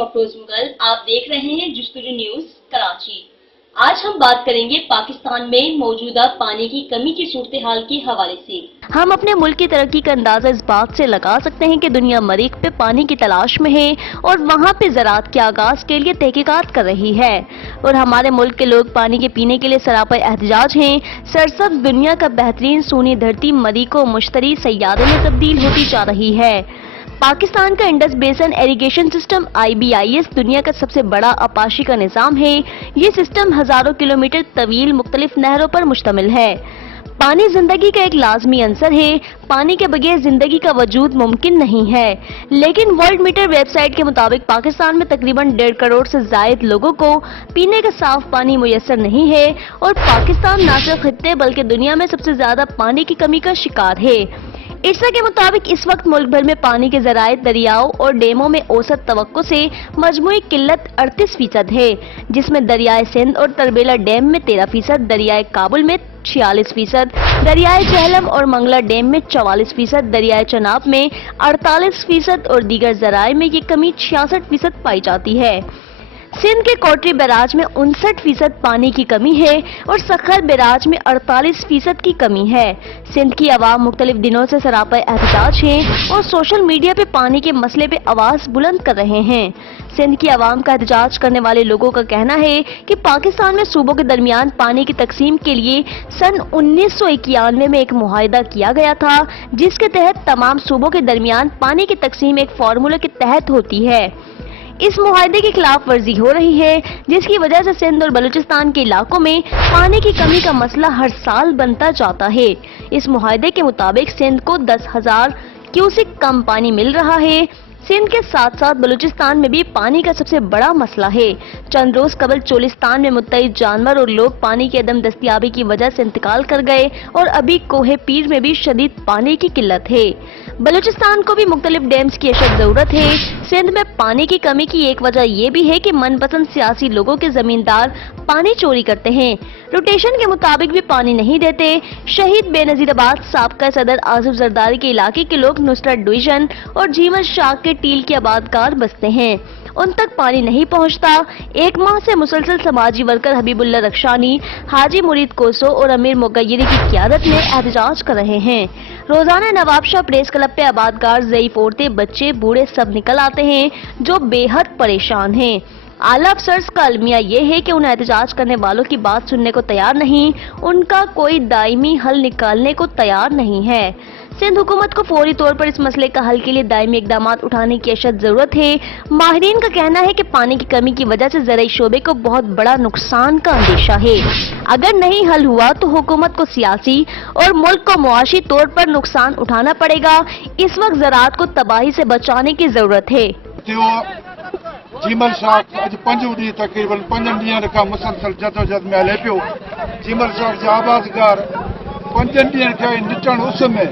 अफरोज मुगल। आप देख रहे हैं जस्तुरी न्यूज कराची। आज हम बात करेंगे पाकिस्तान में मौजूदा पानी की कमी की सूरत हाल के हवाले से। हम अपने मुल्क की तरक्की का अंदाजा इस बात से लगा सकते हैं कि दुनिया मरीख पे पानी की तलाश में है और वहाँ पे ज़राअत के आगाज के लिए तहकीकात कर रही है और हमारे मुल्क के लोग पानी के पीने के लिए सरापा एहतजाज हैं। सरसब्ज दुनिया का बेहतरीन सूनी धरती मरीख व मुश्तरी सैयारे में तब्दील होती जा रही है। पाकिस्तान का इंडस बेसन इरिगेशन सिस्टम IBIS दुनिया का सबसे बड़ा आपाशी का निज़ाम है। ये सिस्टम हजारों किलोमीटर तवील मुख्तलिफ नहरों पर मुश्तमिल है। पानी जिंदगी का एक लाजमी अंसर है। पानी के बगैर जिंदगी का वजूद मुमकिन नहीं है, लेकिन वर्ल्ड मीटर वेबसाइट के मुताबिक पाकिस्तान में तकरीबन 1.5 करोड़ से जायद लोगों को पीने का साफ पानी मुयस्सर नहीं है और पाकिस्तान न सिर्फ खित्ते बल्कि दुनिया में सबसे ज्यादा पानी की कमी का शिकार है। IRSA के मुताबिक इस वक्त मुल्क भर में पानी के जराये दरियाओं और डैमों में औसत तवक्को से मजमूई किल्लत 38% है, जिसमें दरियाए सिंध और तरबेला डैम में 13%, दरियाए काबुल में 46%, दरियाए झेलम और मंगला डैम में 44%, दरियाए चनाब में 48% और दीगर जराये में ये कमी 66% पाई जाती है। सिंध के कोटरी बैराज में 59% पानी की कमी है और सखर बैराज में 48% की कमी है। सिंध की आवाम मुख्तलिफ दिनों से सरापा एहतजाज है और सोशल मीडिया पे पानी के मसले पे आवाज बुलंद कर रहे हैं। सिंध की आवाम का एहतजाज करने वाले लोगों का कहना है कि पाकिस्तान में सूबों के दरमियान पानी की तकसीम के लिए सन 1991 में एक मुआहिदा किया गया था, जिसके तहत तमाम सूबों के दरमियान पानी की तकसीम एक फार्मूला के तहत होती है। इस मुआहिदे की खिलाफ वर्जी हो रही है, जिसकी वजह से सिंध और बलूचिस्तान के इलाकों में पानी की कमी का मसला हर साल बनता जाता है। इस मुआहिदे के मुताबिक सिंध को 10,000 क्यूसिक कम पानी मिल रहा है। सिंध के साथ साथ बलूचिस्तान में भी पानी का सबसे बड़ा मसला है। चंद रोज कबल चोलिस्तान में मुत्तईद जानवर और लोग पानी की अदम दस्तियाबी की वजह से इंतकाल कर गए और अभी कोहे पीर में भी शदीद पानी की किल्लत है। बलूचिस्तान को भी मुख्तलिफ डैम्स की अशद जरूरत है। सिंध में पानी की कमी की एक वजह ये भी है कि मनपसंद सियासी लोगों के जमींदार पानी चोरी करते हैं, रोटेशन के मुताबिक भी पानी नहीं देते। शहीद बेनजीराबाद साबका सदर आसिफ जरदारी के इलाके के लोग नुसरत डिवीजन और झीमल शाख के टील के आबादकार बसते हैं, उन तक पानी नहीं पहुंचता। एक माह से मुसलसल समाजी वर्कर हबीबुल्लाह रक्षानी, हाजी मुरीद कोसो और अमीर मुगय्यरी की क़ियादत में एहतजाज कर रहे हैं। रोजाना नवाबशाह प्रेस क्लब पे आबादकार, ज़ईफ औरतें, बच्चे, बूढ़े सब निकल आते हैं जो बेहद परेशान हैं। आला अफसर्स का अलमिया ये है कि उन एहतजाज करने वालों की बात सुनने को तैयार नहीं, उनका कोई दायमी हल निकालने को तैयार नहीं है। सिंध हुकूमत को फौरी तौर पर इस मसले का हल के लिए दायमी इकदाम उठाने की अशद जरूरत है। माहिरीन का कहना है कि पानी की कमी की वजह से ज़राई शोबे को बहुत बड़ा नुकसान का अंदेशा है। अगर नहीं हल हुआ तो हुकूमत को सियासी और मुल्क को मुआशी तौर पर नुकसान उठाना पड़ेगा। इस वक्त ज़राअत को तबाही से बचाने की जरूरत है। झीमल शाख अज 5 ॾींहं तक़रीबन 5 ॾींहनि खां मुसलसल जदोजहद में हले पियो। झीमल शाख जा आबादगार 5 ॾींहनि खां निचण उस में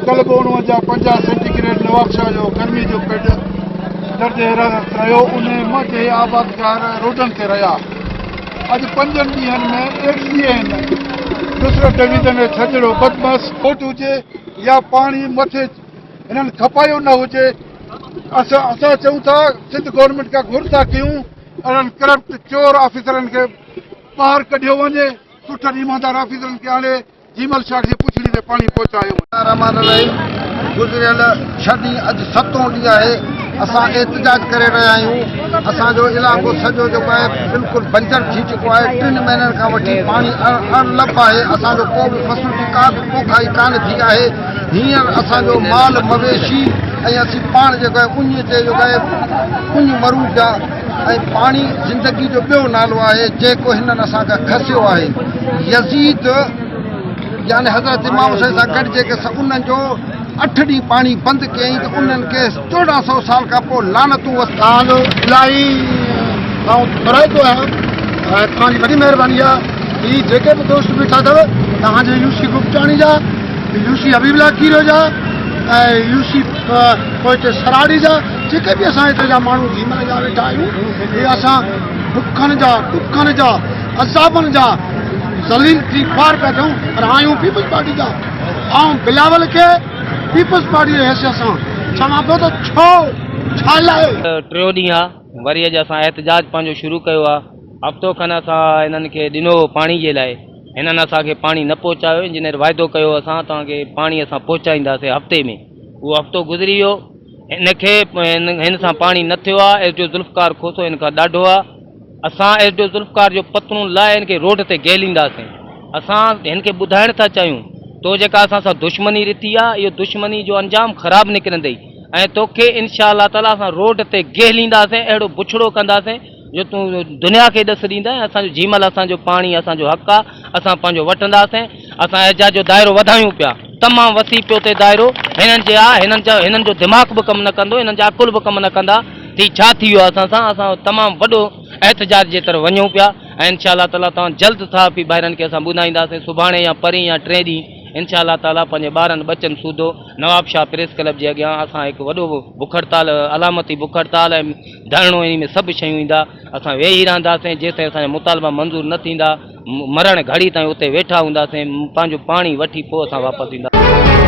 कल 49 सेंटीग्रेड नवाबशाह जो गर्मी जो दर्जे हरारत रहियो, उन मथे आबादगार रोडनि ते रहिया। अॼु 5 ॾींहनि में एक्सीडेंट नुसरत डिवीजन में छजड़ो बदमाश कोट हुजे या पानी मथे हिननि खपायो न हुजे, असां चऊं था सिंध गवर्नमेंट खां घुर था कयूं इन्हनि करप्ट चोर ऑफिसरनि खे ॿाहिरि कढियो वञे, सुठनि ईमानदार ऑफिसरनि खे हाणे झीमल शाख जी पुछड़ी ते पाणी पहुचायो। रहमान रहीम। गुज़िरियल 6 ॾींहं अॼु 7हों ॾींहुं आहे असां एहतजाज करे रहिया आहियूं। असांजो इलाइक़ो सॼो जेको आहे बिल्कुलु बंजर थी चुको आहे। 3 महीननि खां वठी पाणी अणलभ आहे। असांजो को बि फसल जी का बि पोखाई कान थी आहे। हींअर असांजो माल मवेशी ऐं असीं पाण जेको आहे उन ते जेको आहे उन मरूं पिया ऐं पाणी ज़िंदगी जो ॿियो नालो आहे जेको हिननि असांखां खसियो आहे। यज़ीद यानी हज़रत इमाम हुसैन सां गॾु जेके उन्हनि जो 8 ॾींहं पाणी बंदि कयईं त उन्हनि खे 1400 साल खां पोइ लानतूं तव्हांजो इलाही कराईंदो आहियां ऐं तव्हांजी वॾी महिरबानी आहे। ही जेके बि दोस्त बीठा अथव तव्हांजे यूसी गुप्ताणी जा, यूसी हबीबुल्ला कीरो जा ऐं यूसी पोइते सराड़ी जा, जेके बि असां हिते जा माण्हू झीमल जा वेठा आहियूं, हे असां ॾुखनि जा अज़ाबनि जा ज़लील थी ख्वार पिया थियूं पर आहियूं पीपल्स पार्टी जा। ऐं बिलावल खे पीपल्स पार्टी जे हैसियत सां चवां पियो त छो छा लाइ 3 ॾींहं वरी अॼु असां एहतजाज पंहिंजो शुरू कयो आहे। हफ़्तो खनि असां हिननि खे ॾिनो पाणी जे लाइ, हिननि असांखे पाणी न पहुचायो। इंजीनियर वाइदो कयो असां तव्हांखे पाणी असां पहुचाईंदासीं हफ़्ते में, उहो हफ़्तो गुज़री वियो। हिनखे हिन सां पाणी न थियो आहे। एस डी ओ ज़ुल्फ़कार खोसो हिन खां ॾाढो आहे। असां एस डी ओ ज़ुल्फ़कार जो पतरूं लाइ हिन खे रोड ते गेलींदासीं। असां हिन खे ॿुधाइण था चाहियूं तो जेका असां सां दुश्मनी रिथी आहे, इहो दुश्मनी जो अंजाम ख़राबु निकिरंदई ऐं तोखे इनशा अल्लाह ताला असां रोड ते गेलींदासीं, अहिड़ो बुछड़ो कंदासीं जो तूं दुनिया खे ॾस ॾींदा। असांजो जीमल असांजो पाणी असांजो हक़ आहे, असां पंहिंजो वठंदासीं। असां एहतजाज जो दाइरो वधायूं पिया, तमामु वसी पियो थिए दाइरो। हिननि जे आहे हिननि जो दिमाग़ बि कमु न कंदो, हिननि जा अकुल बि कमु न कंदा। थी छा थी वियो आहे असां सां? असां तमामु वॾो एहतजाज जे तरफ़ वञूं पिया ऐं इनशा अल्लाह ताला तव्हां जल्द था बि ॿाहिरनि खे असां ॿुधाईंदासीं, सुभाणे या परीं या 3 ॾींहं इनशा अल्लाह ताला पंहिंजे ॿारनि बचनि सूदो नवाब शाह प्रेस क्लब जे अॻियां असां हिकु वॾो बुख हड़ताल, अलामती बुख हड़ताल ऐं धरणो, इन में सभु शयूं ईंदा। असां वेही रहंदासीं जेसिताईं असांजा मुतालबा मंज़ूर न थींदा। मरण घड़ी ताईं उते वेठा हूंदासीं, पंहिंजो पाणी वठी पोइ असां वापसि ईंदासीं।